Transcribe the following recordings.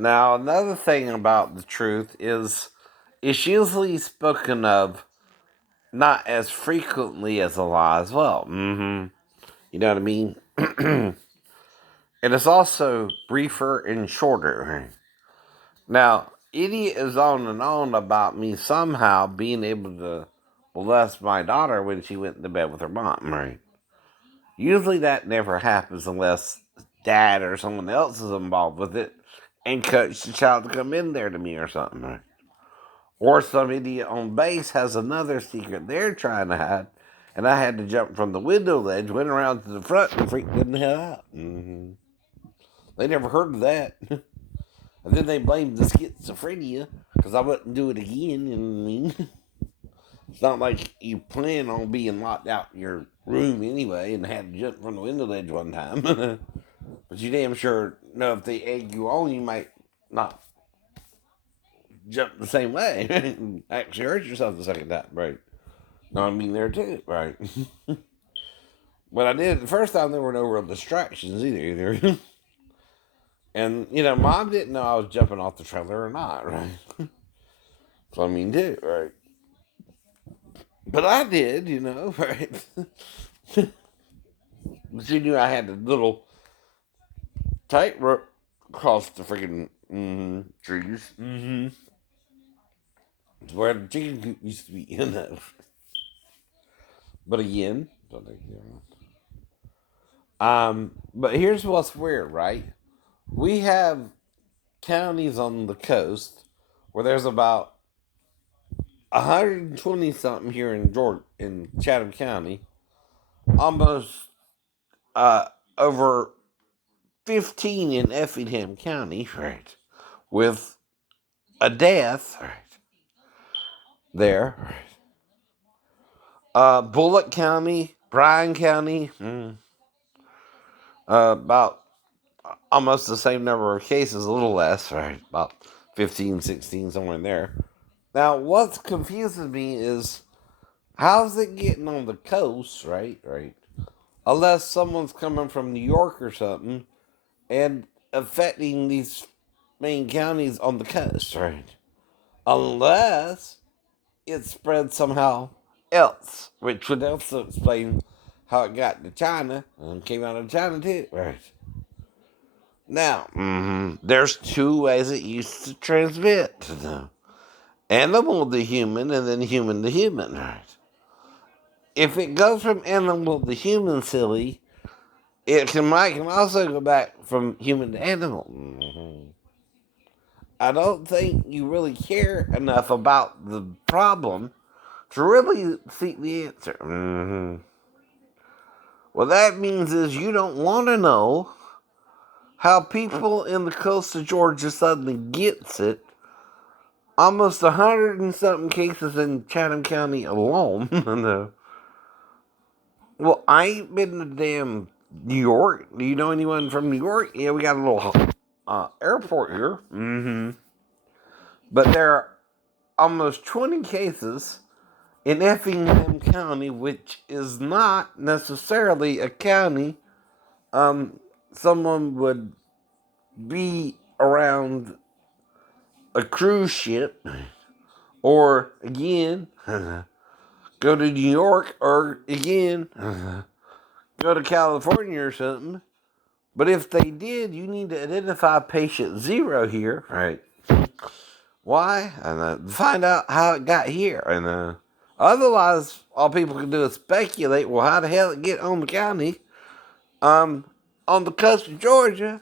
Now, another thing about the truth is it's usually spoken of not as frequently as a lie as well. You know what I mean? And it's also briefer and shorter. Now, idiot is on and on about me somehow being able to molest my daughter when she went to bed with her mom, right? Usually that never happens unless dad or someone else is involved with it and coach the child to come in there to me or something, right? Or some idiot on base has another secret they're trying to hide, and I had to jump from the window ledge, went around to the front, and freaked them the hell out. They never heard of that. And then they blamed the schizophrenia because I wouldn't do it again. You know what I mean? It's not like you plan on being locked out in your room anyway and had to jump from the window ledge one time. But you damn sure know if they egg you on, you might not jump the same way and actually hurt yourself the second time, right? No, I mean there too, right? When I did it the first time, there were no real distractions either. And mom didn't know I was jumping off the trailer or not, right? So I mean, too, right? But I did, right? But she knew I had the little tightrope across the freaking trees. It's where the chicken coop used to be. But again, don't think but here's what's weird, right? We have counties on the coast where there's about 120 something here in Georgia, in Chatham County, almost uh, over 15 in Effingham County, right? With a death, right? There, right? Bullock County, Bryan County, about almost the same number of cases, a little less, right? About 15, 16, somewhere in there. Now, what's confusing me is how's it getting on the coast, right? Right. Unless someone's coming from New York or something and affecting these main counties on the coast, right? Unless it spread somehow else, which would also explain how it got to China and came out of China too, right? Now, there's two ways it used to transmit: animal to human, and then human to human, right? If it goes from animal to human, silly, it can also go back from human to animal. I don't think you really care enough about the problem to really seek the answer. What that means is you don't want to know how people in the coast of Georgia suddenly gets it. Almost 100 and something cases in Chatham County alone. Well, I ain't been to damn New York. Do you know anyone from New York? Yeah, we got a little airport here. But there are almost 20 cases in Effingham County, which is not necessarily a county someone would be around a cruise ship, or again, go to New York, or again, go to California or something. But if they did, you need to identify patient zero here, right? Why? And find out how it got here. And otherwise, all people can do is speculate. Well, how the hell it get on the county? On the coast of Georgia,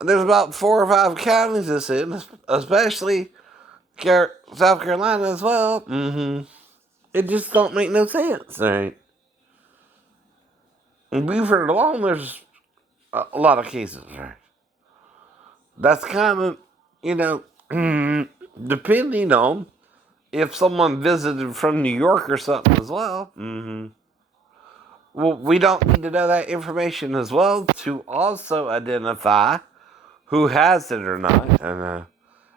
there's about 4 or 5 counties it's in, especially South Carolina as well. It just don't make no sense, right? In Beaufort alone, there's a lot of cases, right? That's kind of, you know, depending on if someone visited from New York or something as well. Well, we don't need to know that information as well to also identify who has it or not,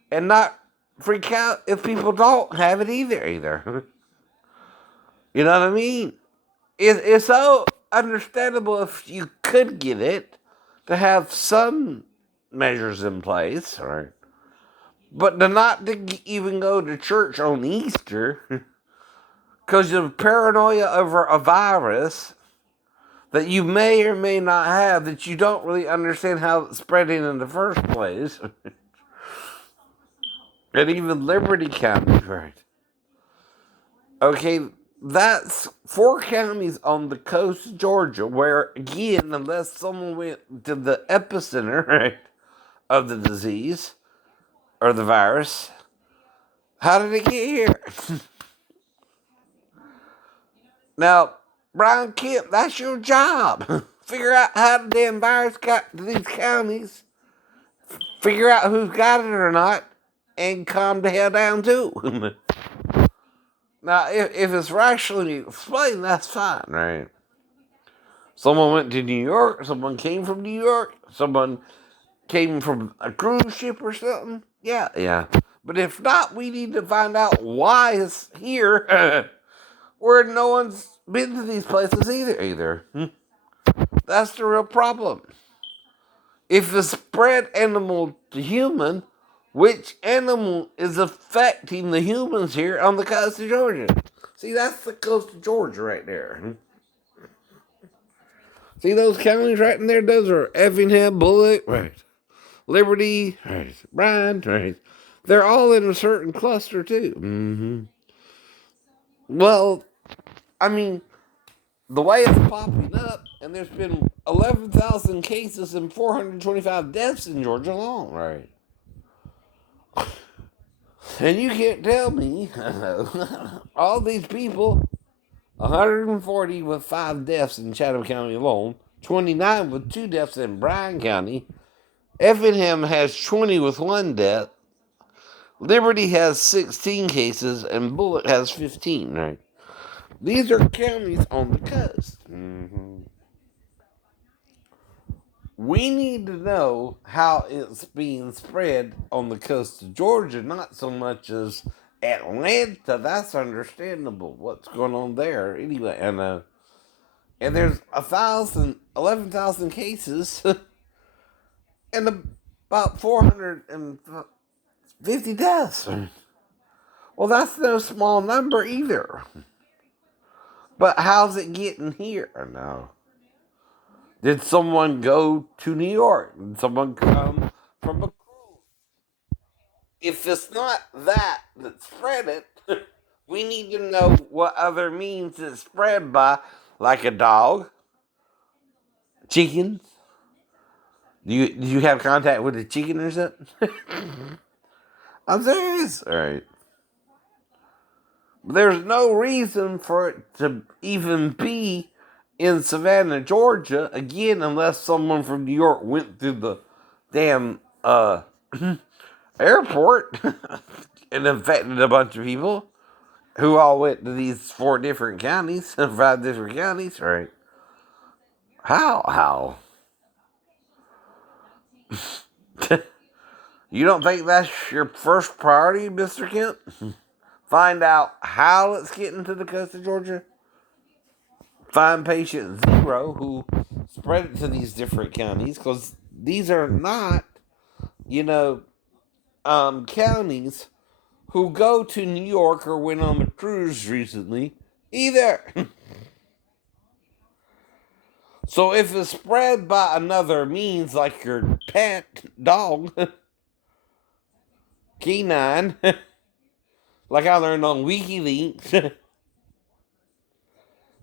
and not freak out if people don't have it either. You know what I mean? It's so understandable if you could get it to have some measures in place, right? But to not to even go to church on Easter because of paranoia over a virus that you may or may not have that you don't really understand how it's spreading in the first place. And even Liberty County, right? Okay, that's 4 counties on the coast of Georgia where, again, unless someone went to the epicenter, right, of the disease or the virus, how did it get here? Now, Brian Kemp, that's your job. Figure out how the damn virus got to these counties, figure out who's got it or not, and calm the hell down too. Now, if it's rationally explained, that's fine, right? Someone went to New York, someone came from New York, someone came from a cruise ship or something. Yeah. But if not, we need to find out why it's here where no one's been to these places either. That's the real problem. If it's spread animal to human, which animal is affecting the humans here on the coast of Georgia? See, that's the coast of Georgia right there. See those counties right in there? Those are Effingham, Bullock, right? Liberty, right? Bryan, right? They're all in a certain cluster too. Well, I mean, the way it's popping up, and there's been 11,000 cases and 425 deaths in Georgia alone, right? And you can't tell me all these people, 140 with 5 deaths in Chatham County alone, 29 with 2 deaths in Bryan County. Effingham has 20 with 1 death. Liberty has 16 cases, and Bullock has 15, right? These are counties on the coast. We need to know how it's being spread on the coast of Georgia, not so much as Atlanta. That's understandable. What's going on there anyway? And there's 11,000 cases and about 450 deaths. Well, that's no small number either. But how's it getting here? No. Did someone go to New York? Did someone come from a cruise? If it's not that spread it, we need to know what other means it's spread by, like a dog, chickens. Do you have contact with a chicken or something? I'm serious. All right. There's no reason for it to even be in Savannah, Georgia, again, unless someone from New York went through the damn airport and infected a bunch of people who all went to these 4 different counties, 5 different counties, right? How? You don't think that's your first priority, Mr. Kemp? Find out how it's getting to the coast of Georgia? Find patient 0 who spread it to these different counties, because these are not, counties who go to New York or went on a cruise recently either. So if it's spread by another means, like your pet dog, canine, like I learned on WikiLeaks,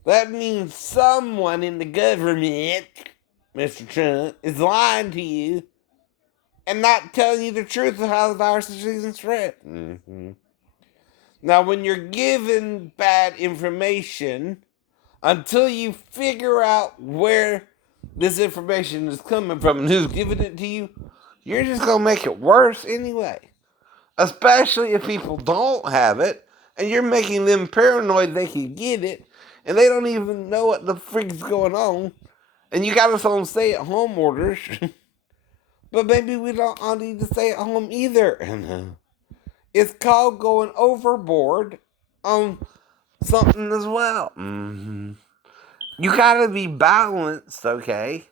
that means someone in the government, Mr. Trump, is lying to you and not telling you the truth of how the virus is being spread. Now, when you're given bad information, until you figure out where this information is coming from and who's giving it to you, you're just going to make it worse anyway. Especially if people don't have it and you're making them paranoid they can get it and they don't even know what the freak's going on. And you got us on stay-at-home orders. But maybe we don't all need to stay at home either. It's called going overboard on something as well. You gotta be balanced, okay,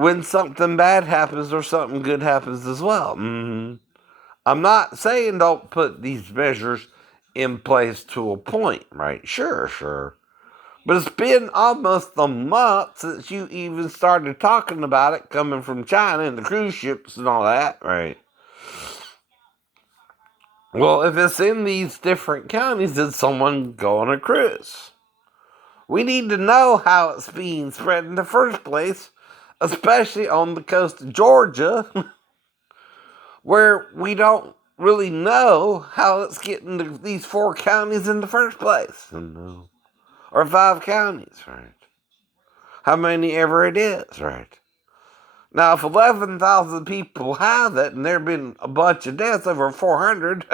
when something bad happens or something good happens as well. I'm not saying don't put these measures in place to a point, right? Sure. But it's been almost a month since you even started talking about it coming from China and the cruise ships and all that, right? Well, if it's in these different counties, did someone go on a cruise? We need to know how it's being spread in the first place, especially on the coast of Georgia, where we don't really know how it's getting to these 4 counties in the first place. No. Or 5 counties, right? How many ever it is, right? Now, if 11,000 people have it and there have been a bunch of deaths, over 400,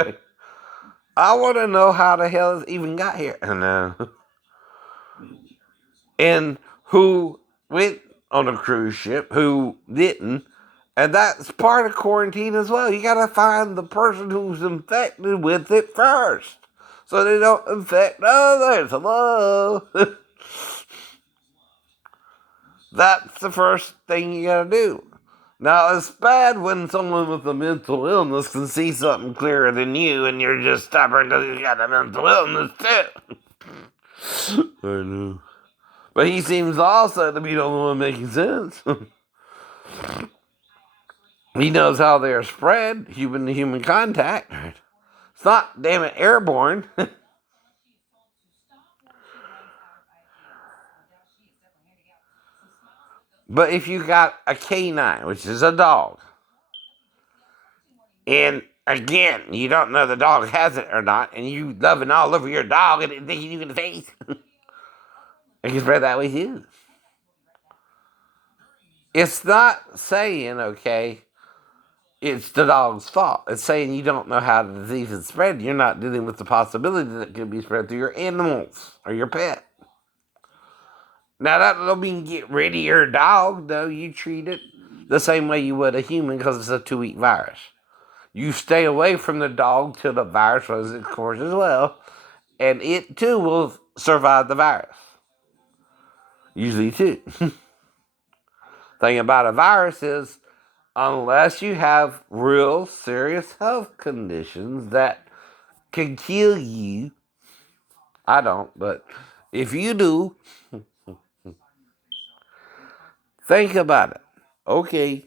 I want to know how the hell it even got here. And who went on a cruise ship, who didn't. And that's part of quarantine as well. You got to find the person who's infected with it first, so they don't infect others. Hello? That's the first thing you got to do. Now, it's bad when someone with a mental illness can see something clearer than you, and you're just stubborn because you got a mental illness too. I know. But he seems also to be the only one making sense. He knows how they're spread, human to human contact. It's not, damn it, airborne. But if you got a canine, which is a dog, and again, you don't know the dog has it or not, and you loving all over your dog and thinking you in the face, it can spread that way too. It's not saying, okay, it's the dog's fault. It's saying you don't know how the disease is spread. You're not dealing with the possibility that it could be spread through your animals or your pet. Now, that don't mean get rid of your dog, though. You treat it the same way you would a human because it's a 2-week virus. You stay away from the dog till the virus runs its course as well, and it too will survive the virus. Usually, too. Thing about a virus is, unless you have real serious health conditions that can kill you, I don't, but if you do, think about it. Okay,